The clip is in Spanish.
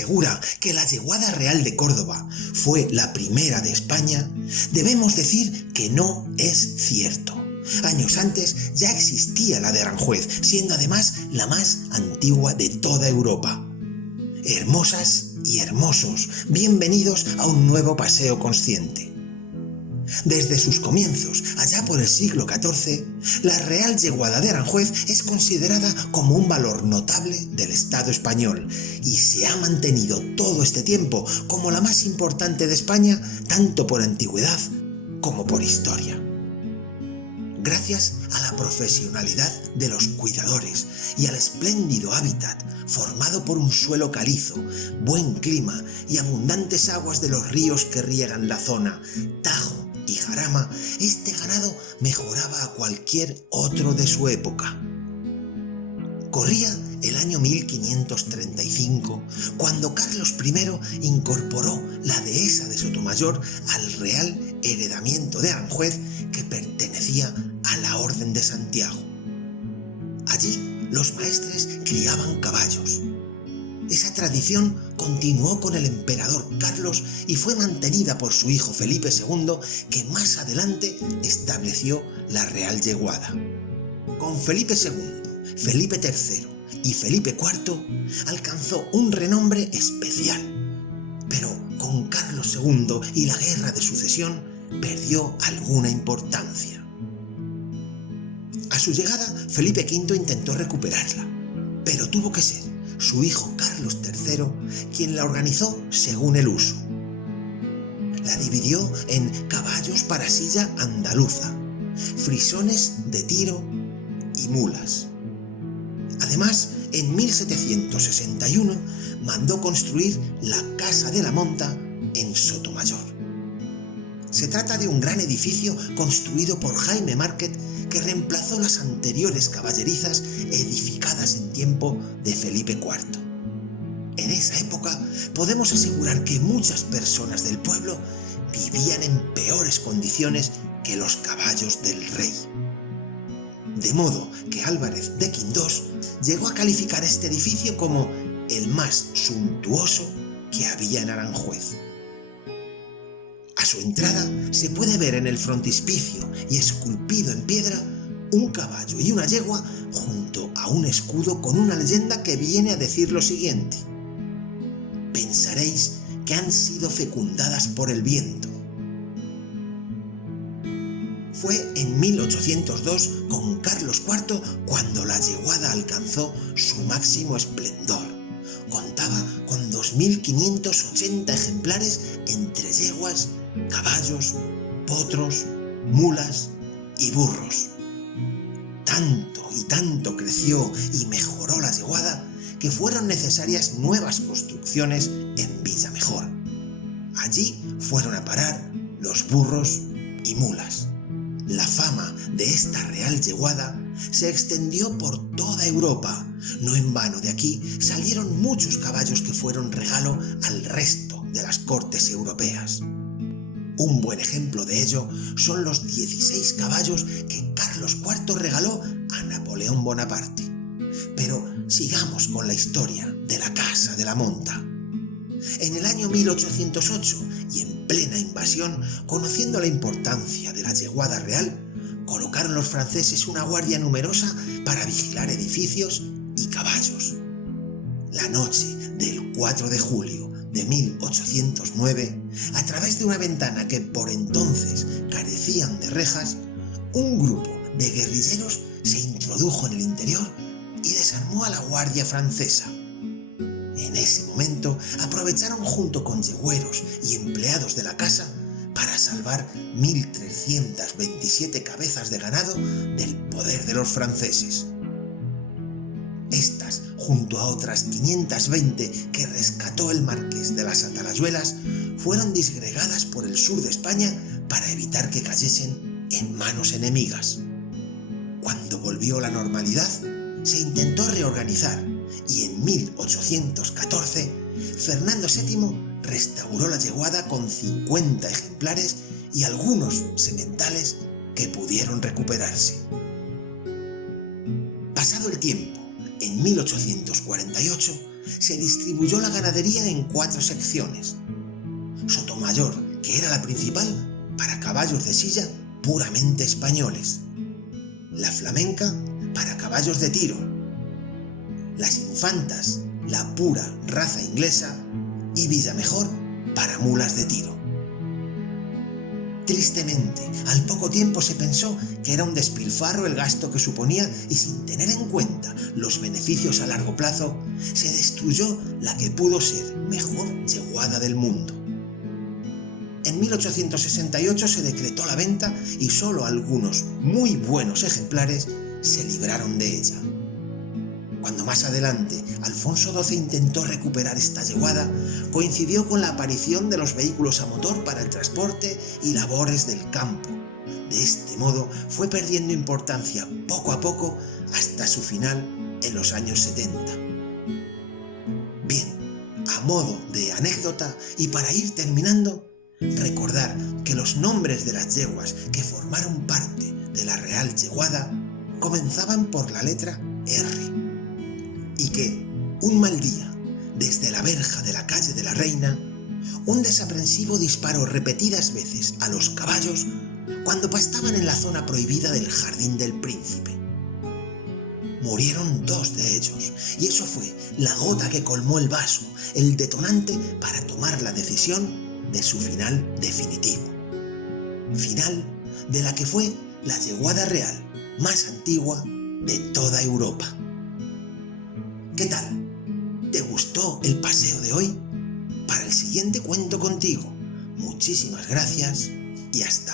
asegura que la yeguada real de Córdoba fue la primera de España, debemos decir que no es cierto. Años antes ya existía la de Aranjuez, siendo además la más antigua de toda Europa. Hermosas y hermosos, bienvenidos a un nuevo paseo consciente. Desde sus comienzos, allá por el siglo XIV, la Real Yeguada de Aranjuez es considerada como un valor notable del Estado español y se ha mantenido todo este tiempo como la más importante de España, tanto por antigüedad como por historia. Gracias a la profesionalidad de los cuidadores y al espléndido hábitat formado por un suelo calizo, buen clima y abundantes aguas de los ríos que riegan la zona, Tajo y Jarama, este ganado mejoraba a cualquier otro de su época. Corría el año 1535, cuando Carlos I incorporó la dehesa de Sotomayor al Real Heredamiento de Aranjuez, que pertenecía a la Orden de Santiago. Allí los maestres criaban caballos. Esa tradición continuó con el emperador Carlos y fue mantenida por su hijo Felipe II, que más adelante estableció la Real Yeguada. Con Felipe II, Felipe III y Felipe IV alcanzó un renombre especial, pero con Carlos II y la Guerra de Sucesión perdió alguna importancia. A su llegada, Felipe V intentó recuperarla, pero tuvo que ser su hijo Carlos III quien la organizó según el uso. La dividió en caballos para silla andaluza, frisones de tiro y mulas. Además, en 1761 mandó construir la Casa de la Monta en Sotomayor. Se trata de un gran edificio construido por Jaime Márquez, que reemplazó las anteriores caballerizas edificadas en tiempo de Felipe IV. En esa época podemos asegurar que muchas personas del pueblo vivían en peores condiciones que los caballos del rey. De modo que Álvarez de Quindós llegó a calificar este edificio como el más suntuoso que había en Aranjuez. A su entrada se puede ver en el frontispicio y esculpido en piedra un caballo y una yegua junto a un escudo con una leyenda que viene a decir lo siguiente: pensaréis que han sido fecundadas por el viento. Fue en 1802 con Carlos IV cuando la yeguada alcanzó su máximo esplendor. Contaba con 2.580 ejemplares entre yeguas, caballos, potros, mulas y burros. Tanto y tanto creció y mejoró la yeguada que fueron necesarias nuevas construcciones en Villamejor. Allí fueron a parar los burros y mulas. La fama de esta Real Yeguada se extendió por toda Europa. No en vano de aquí salieron muchos caballos que fueron regalo al resto de las cortes europeas. Un buen ejemplo de ello son los 16 caballos que Carlos IV regaló a Napoleón Bonaparte. Pero sigamos con la historia de la Casa de la Monta. En el año 1808 y en plena invasión, conociendo la importancia de la yeguada real, colocaron los franceses una guardia numerosa para vigilar edificios y caballos. La noche del 4 de julio de 1809, a través de una ventana que por entonces carecían de rejas, un grupo de guerrilleros se introdujo en el interior y desarmó a la guardia francesa. En ese momento aprovecharon junto con yegüeros y empleados de la casa para salvar 1.327 cabezas de ganado del poder de los franceses. Estas, junto a otras 520 que rescató el marqués de las Atalayuelas, fueron disgregadas por el sur de España para evitar que cayesen en manos enemigas. Cuando volvió la normalidad, se intentó reorganizar y en 1814 Fernando VII restauró la yeguada con 50 ejemplares y algunos sementales que pudieron recuperarse. Pasado el tiempo, en 1848, se distribuyó la ganadería en 4 secciones. Sotomayor, que era la principal, para caballos de silla puramente españoles. La Flamenca, para caballos de tiro. Las Infantas, la pura raza inglesa. Y Villamejor, para mulas de tiro. Tristemente, al poco tiempo se pensó que era un despilfarro el gasto que suponía y sin tener en cuenta los beneficios a largo plazo, se destruyó la que pudo ser mejor yeguada del mundo. En 1868 se decretó la venta y solo algunos muy buenos ejemplares se libraron de ella. Cuando más adelante Alfonso XII intentó recuperar esta yeguada, coincidió con la aparición de los vehículos a motor para el transporte y labores del campo. De este modo fue perdiendo importancia poco a poco hasta su final en los años 70. Bien, a modo de anécdota y para ir terminando, recordar que los nombres de las yeguas que formaron parte de la Real Yeguada comenzaban por la letra R. Y que, un mal día, desde la verja de la calle de la Reina, un desaprensivo disparó repetidas veces a los caballos cuando pastaban en la zona prohibida del Jardín del Príncipe. Murieron 2 de ellos, y eso fue la gota que colmó el vaso, el detonante para tomar la decisión de su final definitivo. Final de la que fue la yeguada real más antigua de toda Europa. ¿Qué tal? ¿Te gustó el paseo de hoy? Para el siguiente cuento contigo. Muchísimas gracias y hasta